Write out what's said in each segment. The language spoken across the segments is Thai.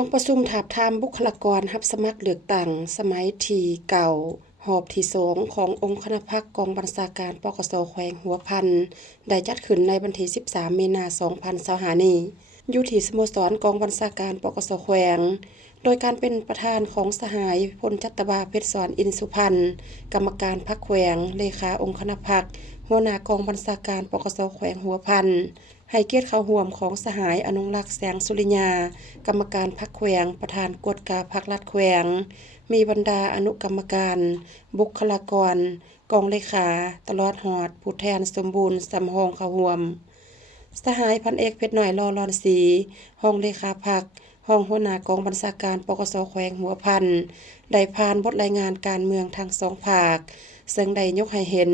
องประชุมถาบทามบุคลากรรับสมัครเลือกตั้งสมัยที่เก่าหอบที่2ขององค์คณะพรรคกองบัญชาการปกสแขวงหัวพันได้จัดขึ้นในวันที่13มีนาคม2025นี้อยู่ที่สโมสรกองบัญชาการปกสแขวงโดยการเป็นประธานของสหายพลจัตบาเพชรสอนอินสุพรรณกรรมการพรรคแขวงเลขาองค์คณะพรรคหัวหน้ากองบัญชาการปกสแขวงหัวพันให้เกียรติเข้าร่วมของสหายอนุรักษ์แสงสุริยากรรมการพรรคแขวงประธานกฎกาพรรครัฐแขวงมีบรรดาอนุกรรมการบุคลากรกองเลขาตลอดหอดผู้แทนสมบูรณ์สำหองเข้าร่วมสหายพันเอกเพชรน้อยลอรอนศรีห้องเลขาพรรคห้องหัวหน้ากองบัญชาการปกสแขวงหัวพันได้ผ่านบทรายงานการเมืองทั้ง2ภาคซึ่งได้ยกให้เห็น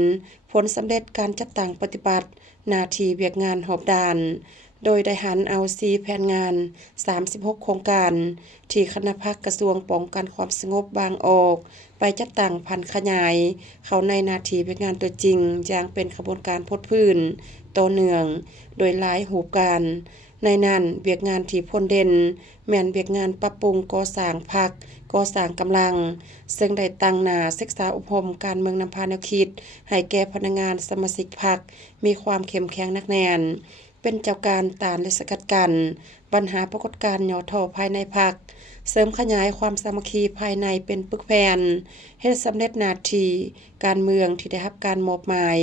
ผลสำเร็จการจัดตั้งปฏิบัติหน้าที่เวียกงานหอบด้านโดยได้หันเอา4แผนงาน36โครงการที่คณะพรรคกระทรวงป้องกันความสงบบางออกไปจัดตั้งพันขยายเข้าในหน้าที่เวียกงานตัวจริงอย่างเป็นขบวนการพดพื้นต่อเนื่องโดยหลายรูปการในนั้นเวียกงานที่พ้นเด่นแม่นเวียกงานปรับปรุงก่อสร้างพรรคก่อสร้างกำลังซึ่งได้ตั้งหน้าศึกษาอบรมการเมืองนำพาแนวคิดให้แก่พนักงานสมาชิกพรรคมีความเข้มแข็งหนักแน่นเป็นเจ้าการต้านและสกัดกั้นปัญหาปรากฏการณ์ย่อท่อภายในพรรคเสริมขยายความสามัคคีภายในเป็นปึกแผ่นเฮ็ดสำเร็จหน้าที่การเมืองที่ได้รับการมอบหมาย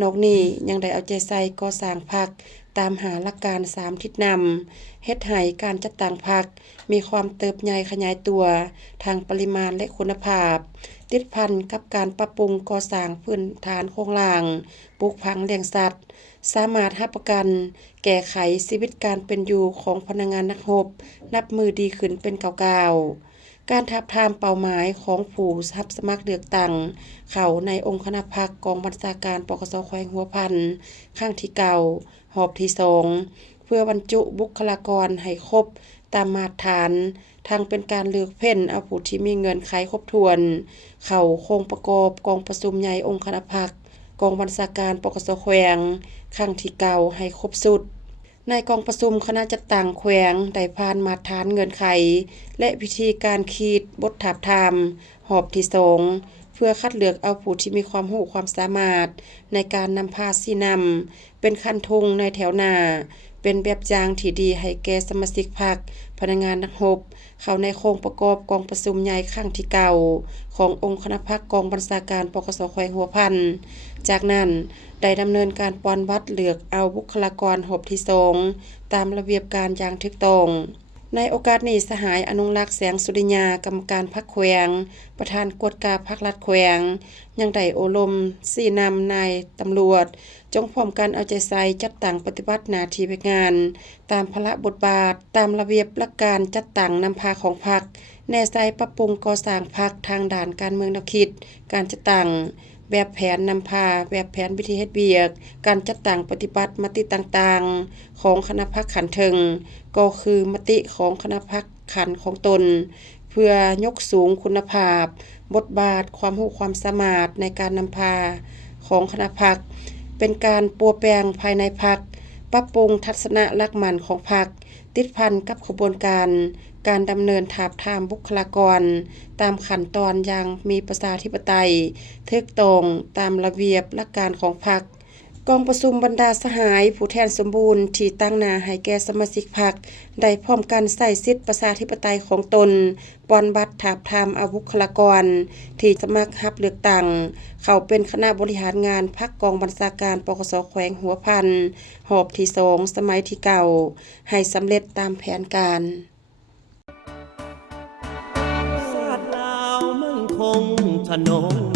นอกนี้ยังได้เอาใจใส่ก่อสร้างพรรคตามหาหลักการ3ทิศนำเฮ็ดให้การจัดตั้งพรรคมีความเติบใหญ่ขยายตัวทางปริมาณและคุณภาพติดพันกับการปรับปรุงก่อสร้างพื้นฐานโครงสร้างปลูกผังเลี้ยงสัตว์สามารถรับประกันแก้ไขชีวิตการเป็นอยู่ของพนักงานนักรบนับมือดีขึ้นเป็นเก่าๆการทับทามเป้าหมายของผู้รับสมัครเลือกตั้งเข้าในองค์คณะพรรคกองบัญชาการปกสแขวงหัวพันครั้งที่เก่าหอบที่2เพื่อบรรจุบุคลากรให้ครบตามมาตรฐานทั้งเป็นการเลือกเพ่นเอาผู้ที่มีเงินไขครบถ้วนเข้าโครงประกอบกองประชุมใหญ่องค์คณะพรรคกองบัญชาการปกสแขวงครั้งที่เก่าให้ครบสุดในกองประชุมคณะจัดตั้งแขวงได้ผ่านมาตรฐานเงินไขและวิธีการคิดบทถาบทามหอบที่2เพื่อคัดเลือกเอาผู้ที่มีความรู้ความสามารถในการนำพาชี้นำเป็นคันธงในแถวหน้าเป็นแบบอย่างที่ดีให้แก่สมาชิกพรรคพนักงานนักรบเข้าในโครงประกอบกองประชุมใหญ่ครั้งที่เก่าขององค์คณะพรรคกองบัญชาการปกสแขวงหัวพันจากนั้นได้ดำเนินการปอนวัดเลือกเอาบุคลากรหอบที่2ตามระเบียบการอย่างถูกต้องในโอกาสนี้สหายอนุรักษ์แสงสุริยากรรมการพรรคแขวงประธานกฎกาพรรครัฐแขวงยังได้อบรมชี้นำนายตำรวจจงพร้อมกันเอาใจใส่จัดตั้งปฏิบัติหน้าที่งานตามภาระบทบาทตามระเบียบหลักการจัดตั้งนำพาของพรรคแน่ใจปรับปรุงก่อสร้างพรรคทางด้านการเมืองแนวคิดการจัดตั้งแบบแผนนำพาแบบแผนวิธีเฮ็ดเวียกการจัดตั้งปฏิบัติมติต่างๆของคณะพรรคขันถึงก็คือมติของคณะพรรคขันของตนเพื่อยกสูงคุณภาพบทบาทความรู้ความสามารถในการนำพาของคณะพรรคเป็นการปัวแปลงภายในพรรคปรับปรุงทัศนะหลักมั่นของพรรคติดพันกับขบวนการดำเนินถาบทามบุคลากรตามขั้นตอนอย่างมีประชาธิปไตยถูกต้องตามระเบียบหลักการของพรรคกองประชุมบรรดาสหายผู้แทนสมบูรณ์ที่ตั้งหน้าให้แก่สมาชิกพรรคได้พร้อมกันใช้สิทธิประชาธิปไตยของตนปอนบัตรถาบทามเอาบุคลากรที่สมัครรับเลือกตั้งเข้าเป็นคณะบริหารงานพรรคกองบัญชาการปกสแขวงหัวพันหอบที่2สมัยที่เก่าให้สำเร็จตามแผนการศาสตร์ลาวมั่นคงทนง